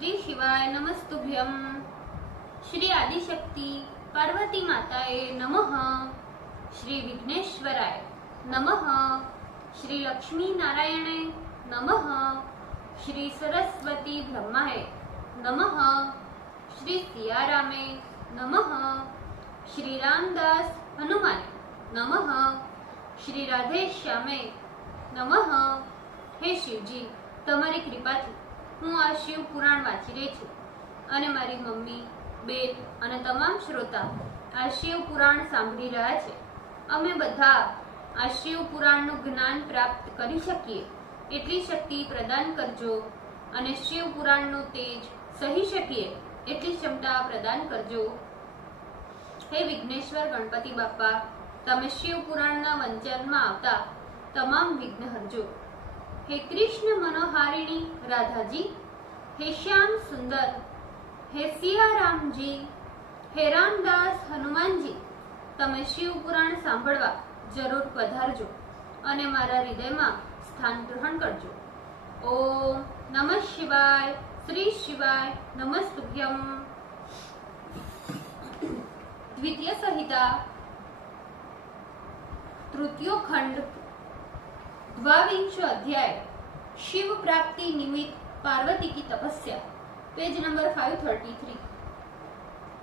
श्री शिवाय नमस्तुभ्यं। श्री आदिशक्ति पार्वती माताए नमः। श्री विघ्नेश्वराय नमः। श्री लक्ष्मी नारायणे नमः। श्री सरस्वती ब्रह्माय नमः। श्री सियारामे नमः। श्री रामदास हनुमाने नमः। श्री राधे श्यामे नमः। हे शिवजी, તમારી કૃપાથી હું આ શિવ પુરાણ વાંચી રહી છું અને મારી મમ્મી, બેન અને તમામ શ્રોતા આ શિવ પુરાણ સાંભળી રહ્યા છે. અમે બધા આ શિવ પુરાણનું જ્ઞાન પ્રાપ્ત કરી શકીએ એટલી શક્તિ પ્રદાન કરજો અને શિવ પુરાણનું તેજ સહી શકીએ એટલી ક્ષમતા પ્રદાન કરજો. હે વિઘ્નેશ્વર ગણપતિ બાપા, તમે શિવ પુરાણના વંચનમાં આવતા તમામ વિઘ્ન હરજો. हे कृष्ण मनोहारिणी राधा जी, हे श्याम सुंदर, हे सिया राम जी, हे रामदास हनुमान जी, तमे शिव पुराण सांभळवा जरूर पधारजो અને મારા હૃદયમાં સ્થાન ગ્રહણ કરજો. ઓમ નમઃ શિવાય. શ્રી શિવાય નમસ્તુભ્યમ. દ્વિતીય સંહિતા तृतीयो खंड द्वाविंशो अध्याय शिव प्राप्ति निमित्त पार्वती की तपस्या, पेज नंबर 533.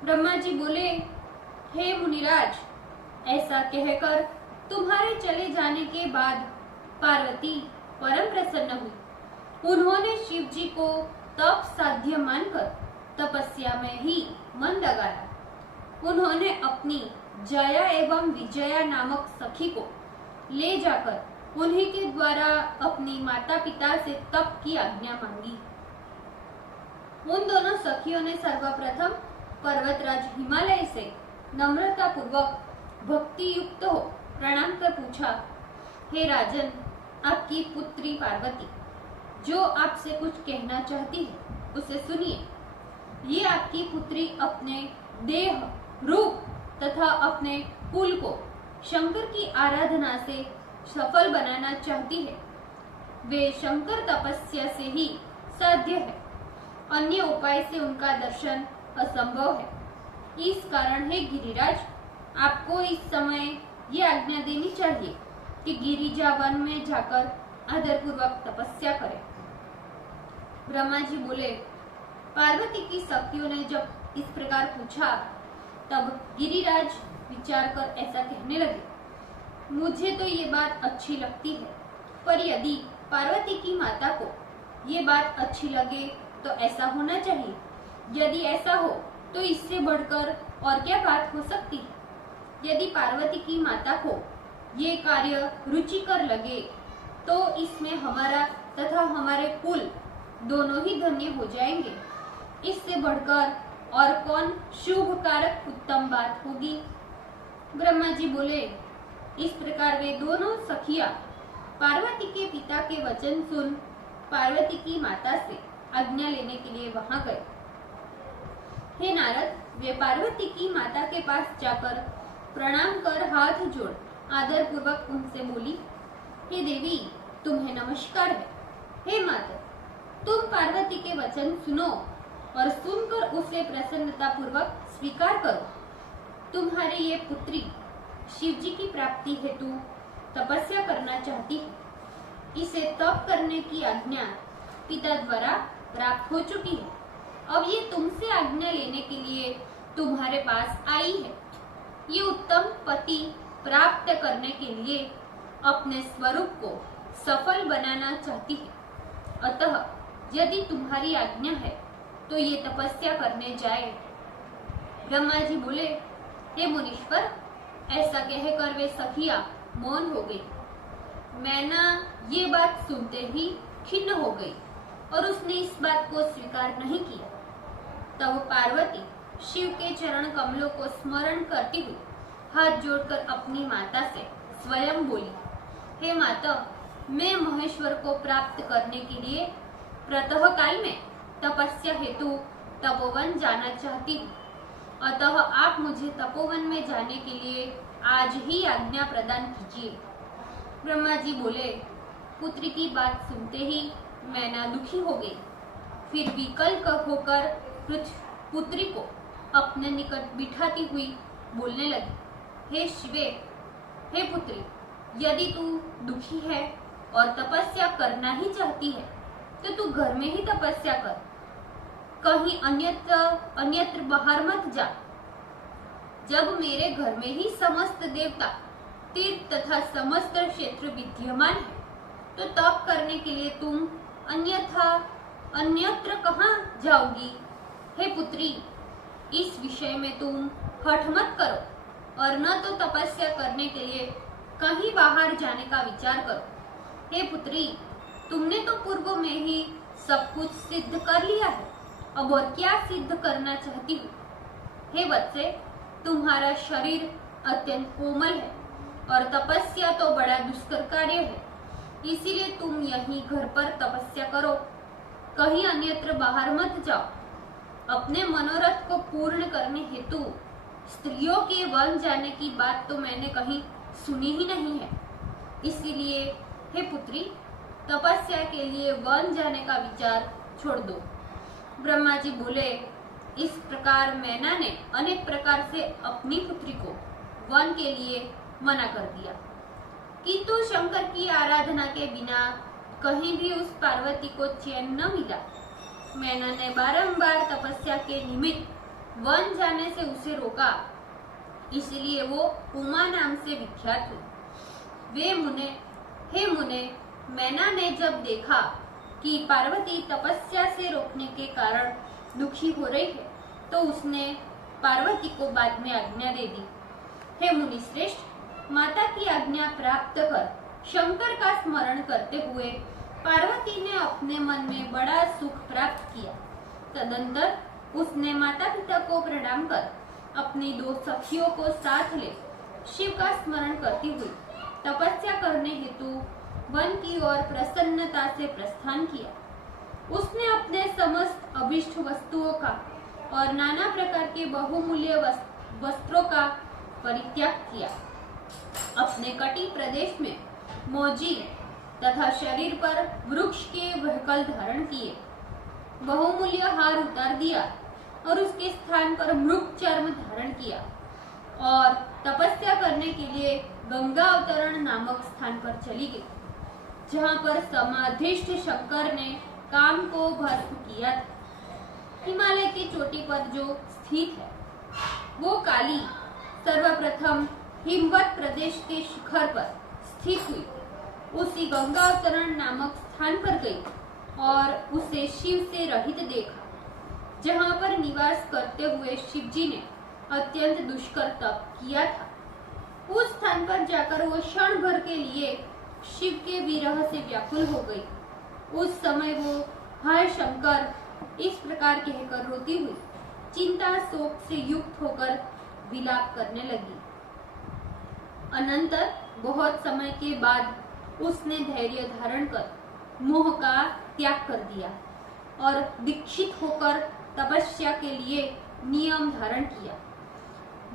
ब्रह्मा जी बोले, हे मुनिराज, ऐसा कहकर तुम्हारे चले जाने के बाद पार्वती परम प्रसन्न हुई. उन्होंने शिव जी को तप साध्य मानकर तपस्या में ही मन लगाया. उन्होंने अपनी जया एवं विजया नामक सखी को ले जाकर उन्हीं के द्वारा अपनी माता पिता से तप की आज्ञा मांगी. उन दोनों सखियों ने सर्वप्रथम पर्वतराज हिमालय से नम्रता पूर्वक भक्ति युक्त हो प्रणाम कर पूछा, हे राजन, आपकी पुत्री पार्वती जो आपसे कुछ कहना चाहती है उसे सुनिए. ये आपकी पुत्री अपने देह, रूप तथा अपने कुल को शंकर की आराधना से सफल बनाना चाहती है. वे शंकर तपस्या से ही साध्य है. अन्य उपाय से उनका दर्शन असंभव है. इस कारण है गिरिराज, आपको इस समय ये आज्ञा देनी चाहिए कि गिरिजा वन में जाकर आदरपूर्वक तपस्या करें. ब्रह्मा जी बोले, पार्वती की सखियों ने जब इस प्रकार पूछा तब गिरिराज विचार कर ऐसा कहने लगे, मुझे तो ये बात अच्छी लगती है, पर यदि पार्वती की माता को ये बात अच्छी लगे तो ऐसा होना चाहिए. यदि ऐसा हो तो इससे बढ़कर और क्या बात हो सकती है. यदि पार्वती की माता को ये कार्य रुचिकर लगे तो इसमें हमारा तथा हमारे कुल दोनों ही धन्य हो जाएंगे. इससे बढ़कर और कौन शुभ कारक उत्तम बात होगी. ब्रह्मा जी बोले, इस प्रकार वे दोनों सखियां पार्वती के पिता के वचन सुन पार्वती की माता से आज्ञा लेने के लिए वहां गए. हे नारद, वे पार्वती की माता के पास जाकर प्रणाम कर हाथ जोड़ आदर पूर्वक उनसे बोली, हे देवी, तुम्हें नमस्कार है. हे माता, तुम पार्वती के वचन सुनो और सुनकर उसे प्रसन्नता पूर्वक स्वीकार करो. तुम्हारी ये पुत्री शिव जी की प्राप्ति हेतु तपस्या करना चाहती है. इसे तप करने की आज्ञा पिता द्वारा प्राप्त हो चुकी है. अब ये तुमसे आज्ञा लेने के लिए तुम्हारे पास आई है. ये उत्तम पति प्राप्त करने के लिए अपने स्वरूप को सफल बनाना चाहती है. अतः यदि तुम्हारी आज्ञा है तो ये तपस्या करने जाए. ब्रह्मा जी बोले, हे मुनीश्वर, ऐसा कहकर वे सखिया मौन हो गई. मैना ये बात सुनते ही खिन्न हो गई और उसने इस बात को स्वीकार नहीं किया. तब पार्वती शिव के चरण कमलों को स्मरण करती हुई हाथ जोड़कर अपनी माता से स्वयं बोली, हे माता, मैं महेश्वर को प्राप्त करने के लिए प्रातः काल में तपस्या हेतु तपोवन जाना चाहती हूँ. अतः आप मुझे तपोवन में जाने के लिए आज ही आज्ञा प्रदान कीजिए. ब्रह्मा जी बोले, पुत्री की बात सुनते ही मैना दुखी हो गई. फिर विकल होकर पुत्री को अपने निकट बिठाती हुई बोलने लगी, हे शिवे, हे पुत्री, यदि तू दुखी है और तपस्या करना ही चाहती है तो तू घर में ही तपस्या कर, कहीं अन्यत्र बाहर मत जा। जब मेरे घर में ही समस्त देवता, तीर्थ तथा समस्त क्षेत्र विद्यमान है तो तप करने के लिए तुम अन्यत्र कहाँ जाओगी? हे पुत्री, इस विषय में तुम हठ मत करो और न तो तपस्या करने के लिए कहीं बाहर जाने का विचार करो। हे पुत्री, तुमने तो पूर्व में ही सब कुछ सिद्ध कर लिया है, अब और क्या सिद्ध करना चाहती हो? हे बच्चे, तुम्हारा शरीर अत्यंत कोमल है और तपस्या तो बड़ा दुष्कर कार्य है, इसीलिए तुम यहीं घर पर तपस्या करो, कहीं अन्यत्र बाहर मत जाओ। अपने मनोरथ को पूर्ण करने हेतु स्त्रियों के वन जाने की बात तो मैंने कहीं सुनी ही नहीं है, इसीलिए हे पुत्री, तपस्या के लिए वन जाने का विचार छोड़ दो। ब्रह्मा जी बोले, इस प्रकार मैना ने अनेक प्रकार से अपनी पुत्री को वन के लिए मना कर दिया, किंतु शंकर की आराधना के बिना कहीं भी उस पार्वती को चैन न मिला। मैना ने बारंबार तपस्या के निमित्त वन जाने से उसे रोका, इसलिए वो उमा नाम से विख्यात हुई। हे मुने, मैना ने जब देखा कि पार्वती तपस्या से रोकने के कारण दुखी हो रही है तो उसने पार्वती को बाद में आज्ञा दे दी। हे मुनि श्रेष्ठ, माता की आज्ञा प्राप्त कर शंकर का स्मरण करते हुए पार्वती ने अपने मन में बड़ा सुख प्राप्त किया। तदंतर उसने माता पिता को प्रणाम कर अपनी 2 सखियों को साथ ले शिव का स्मरण करती हुई तपस्या करने हेतु वन की ओर प्रसन्नता से प्रस्थान किया। उसने अपने समस्त अभिष्ट वस्तुओं का और नाना प्रकार के बहुमूल्य वस्त्रों का परित्याग किया। अपने कटी प्रदेश में मौजी तथा शरीर पर वृक्ष के वहकल धारण किए, बहुमूल्य हार उतार दिया और उसके स्थान पर मृग चर्म धारण किया और तपस्या करने के लिए गंगा अवतरण नामक स्थान पर चली गई, जहाँ पर समाधिष्ठ शंकर ने काम को भस्म किया था। हिमालय की चोटी पर जो स्थित है वो काली सर्वप्रथम हिमवत प्रदेश के शिखर पर स्थित हुई, उसी गंगा अवतरण नामक स्थान पर गई और उसे शिव से रहित देखा, जहाँ पर निवास करते हुए शिव जी ने अत्यंत दुष्कर तप किया था। उस स्थान पर जाकर वो क्षण भर के लिए शिव के विरह से व्याकुल हो गई। उस समय वो हाय शंकर इस प्रकार कहकर रोती हुई चिंता शोक से युक्त होकर विलाप करने लगी। अनंतर बहुत समय के बाद उसने धैर्य धारण कर मोह का त्याग कर दिया और दीक्षित होकर तपस्या के लिए नियम धारण किया।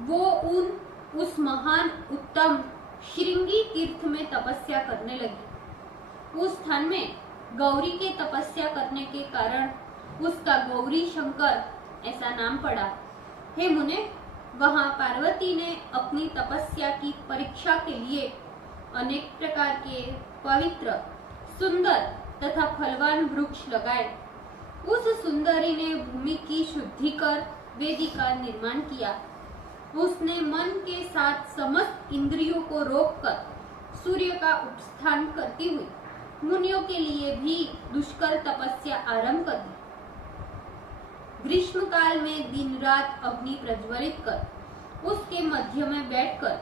वो उस महान उत्तम श्रृंगी तीर्थ में तपस्या करने लगी। उस स्थान में गौरी के तपस्या करने के कारण उसका गौरी शंकर ऐसा नाम पड़ा। हे मुने, वहां पार्वती ने अपनी तपस्या की परीक्षा के लिए अनेक प्रकार के पवित्र, सुंदर तथा फलवान वृक्ष लगाए। उस सुंदरी ने भूमि की शुद्धि कर वेदी का निर्माण किया। उसने मन के साथ समस्त इंद्रियों को रोककर सूर्य का उपस्थान करती हुई मुनियों के लिए भी दुष्कर तपस्या आरंभ कर दी। ग्रीष्म काल में दिन रात अग्नि प्रज्वलित कर उसके मध्य में बैठकर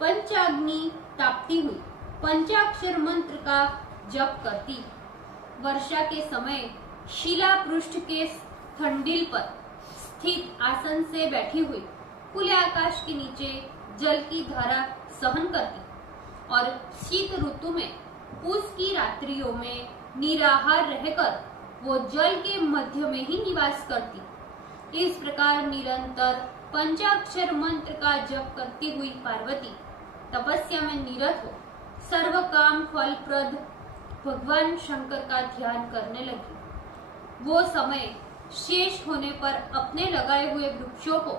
पंचाग्नि तापती हुई पंचाक्षर मंत्र का जप करती। वर्षा के समय शिला पृष्ठ के ठंडिल पर स्थित आसन से बैठी हुई खुले आकाश के नीचे जल की धारा सहन करती और शीत ऋतु में उसकी रात्रियों में निराहार रहकर वो जल के मध्य में ही निवास करती। इस प्रकार निरंतर पंचाक्षर मंत्र का जप करती हुई पार्वती तपस्या में निरत हो सर्व काम फलप्रद भगवान शंकर का ध्यान करने लगी। वो समय शेष होने पर अपने लगाए हुए वृक्षों को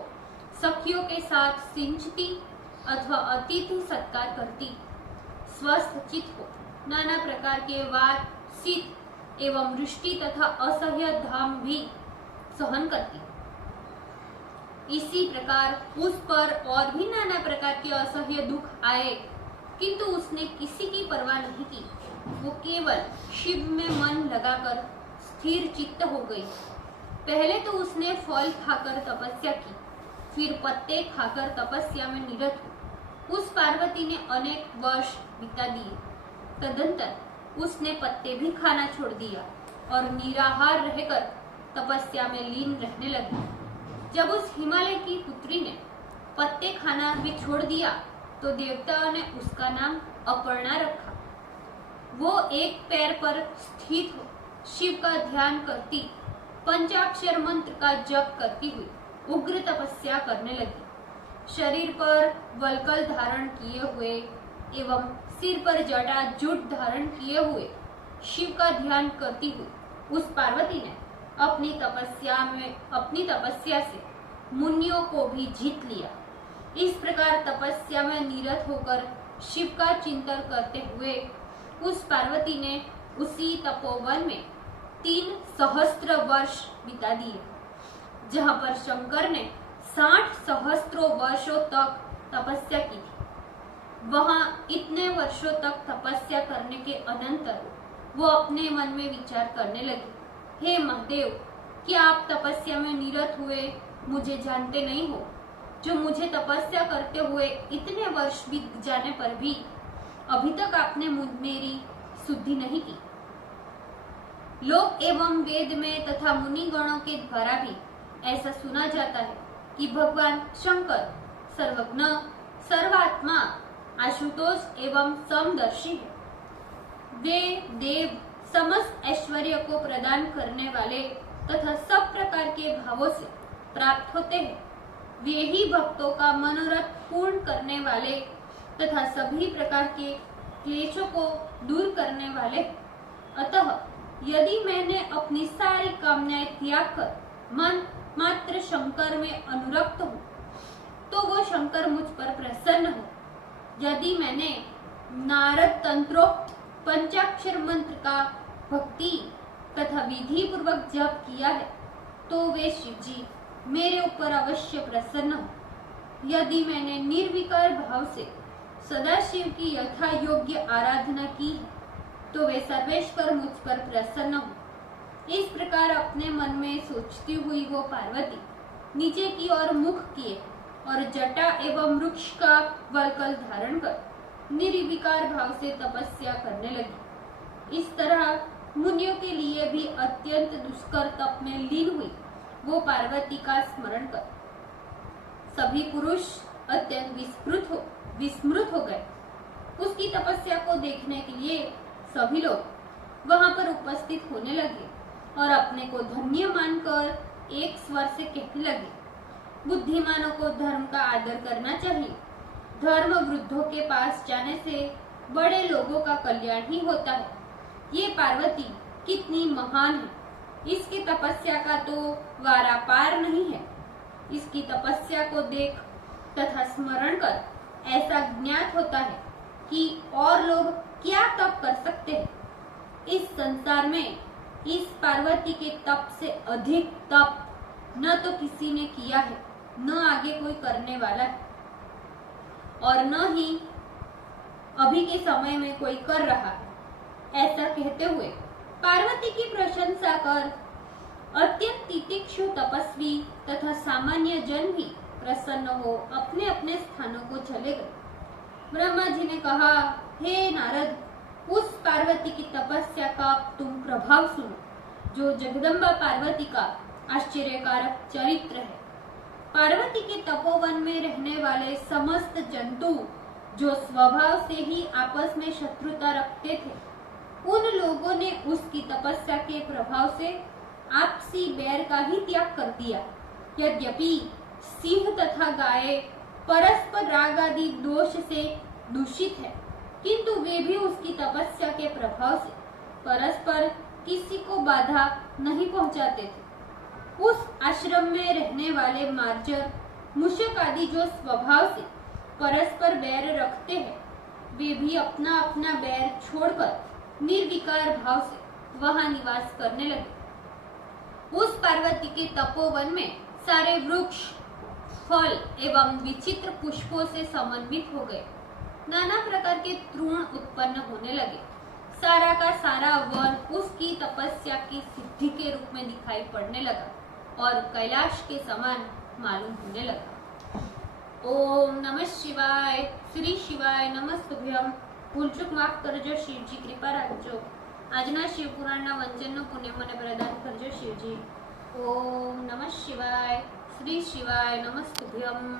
सखियों के साथ सिंचती अथवा अतिथि सत्कार करती, स्वस्थ चित्त हो नाना प्रकार के वात, शीत एवं वृष्टि तथा असह्य धाम भी सहन करती। इसी प्रकार उस पर और भी नाना प्रकार के असह्य दुख आए, किंतु उसने किसी की परवाह नहीं की। वो केवल शिव में मन लगाकर स्थिर चित्त हो गई। पहले तो उसने फल खाकर तपस्या की, फिर पत्ते खाकर तपस्या में निरत हुई। उस पार्वती ने अनेक वर्ष बिता दिए। तदंतर उसने पत्ते भी खाना छोड़ दिया और निराहार रहकर तपस्या में लीन रहने लगी। जब उस हिमालय की पुत्री ने पत्ते खाना भी छोड़ दिया तो देवताओं ने उसका नाम अपर्णा रखा। वो एक पैर पर स्थित हो शिव का ध्यान करती, पंचाक्षर मंत्र का जप करती हुई उग्र तपस्या करने लगी। शरीर पर वल्कल धारण किए हुए एवं सिर पर जटा जूट धारण किए हुए शिव का ध्यान करती हुई उस पार्वती ने अपनी तपस्या से मुनियों को भी जीत लिया। इस प्रकार तपस्या में निरत होकर शिव का चिंतन करते हुए उस पार्वती ने उसी तपोवन में 3 सहस्त्र वर्ष बिता दिए, जहाँ पर शंकर ने 60 सहस्त्रों वर्षों तक तपस्या की थी। वहां इतने वर्षों तक तपस्या करने के अनंतर वो अपने मन में विचार करने लगी, हे महादेव, क्या आप तपस्या में निरत हुए मुझे जानते नहीं हो, जो मुझे तपस्या करते हुए इतने वर्ष बीत जाने पर भी अभी तक आपने मेरी शुद्धि नहीं की। लोक एवं वेद में तथा मुनि गणों के द्वारा भी ऐसा सुना जाता है कि भगवान शंकर सर्वज्ञ, सर्वात्मा, आशुतोष एवं समदर्शी है। वे देव समस्त ऐश्वर्य को प्रदान करने वाले तथा सब प्रकार के भावों से प्राप्त होते हैं। वे ही भक्तों का मनोरथ पूर्ण करने वाले तथा सभी प्रकार के क्लेशों को दूर करने वाले। अतः यदि मैंने अपनी सारी कामनाएं त्याग कर मन मात्र शंकर में अनुरक्त हूँ, तो वो शंकर मुझ पर प्रसन्न हो। यदि मैंने नारद तंत्रोक्त पंचाक्षर मंत्र का भक्ति तथा विधि पूर्वक जप किया है, तो वे शिव जी मेरे ऊपर अवश्य प्रसन्न हो। यदि मैंने निर्विकार भाव से सदा शिव की यथा योग्य आराधना की है, तो वे सर्वेश्वर मुझ पर प्रसन्न हो। इस प्रकार अपने मन में सोचती हुई वो पार्वती नीचे की ओर मुख किए और जटा एवं वृक्ष का वल्कल धारण कर निर्विकार भाव से तपस्या करने लगी। इस तरह मुनियों के लिए भी अत्यंत दुष्कर तप में लीन हुई वो पार्वती का स्मरण कर सभी पुरुष अत्यंत विस्मृत हो गए। उसकी तपस्या को देखने के लिए सभी लोग वहां पर उपस्थित होने लगे और अपने को धन्य मानकर एक स्वर से कहने लगे, बुद्धिमानों को धर्म का आदर करना चाहिए। धर्म वृद्धों के पास जाने से बड़े लोगों का कल्याण ही होता है। ये पार्वती कितनी महान है, इसकी तपस्या का तो वारा पार नहीं है। इसकी तपस्या को देख तथा स्मरण कर ऐसा ज्ञात होता है कि और लोग क्या तप कर सकते हैं। इस संसार में इस पार्वती के तप से अधिक तप न तो किसी ने किया है, न आगे कोई करने वाला है और न ही अभी के समय में कोई कर रहा है। ऐसा कहते हुए पार्वती की प्रशंसा कर अत्यंत तितिक्षु तपस्वी तथा सामान्य जन भी प्रसन्न हो अपने अपने स्थानों को चले गए। ब्रह्मा जी ने कहा, हे नारद, उस पार्वती की तपस्या का तुम प्रभाव सुनो, जो जगदम्बा पार्वती का आश्चर्यकारक चरित्र है। पार्वती के तपोवन में रहने वाले समस्त जंतु जो स्वभाव से ही आपस में शत्रुता रखते थे, उन लोगों ने उसकी तपस्या के प्रभाव से आपसी बैर का ही त्याग कर दिया। यद्यपि सिंह तथा गाय परस्पर राग आदि दोष से दूषित है, किंतु वे भी उसकी तपस्या के प्रभाव से परस्पर किसी को बाधा नहीं पहुंचाते थे। उस आश्रम में रहने वाले मार्जर, मूषक आदि जो स्वभाव से परस्पर बैर रखते हैं, वे भी अपना अपना बैर छोड़कर निर्विकार भाव से वहां निवास करने लगे। उस पार्वती के तपोवन में सारे वृक्ष, फल एवं विचित्र पुष्पों से समन्वित हो गए। नाना प्रकार के तृण उत्पन्न होने लगे। सारा का सारा वन उसकी तपस्या की सिद्धि के रूप में दिखाई पड़ने लगा और कैलाश के समान मालूम होने लगा। ओम नमः शिवाय। श्री शिवाय नमस्तुभ्यम। ભૂલચૂક માફ કરજો શિવજી, કૃપા રાખજો। આજના શિવ પુરાણના વંચનનું પુણ્ય મને પ્રદાન કરજો શિવજી। ઓમ નમઃ શિવાય। શ્રી શિવાય નમસ્તુભ્યમ।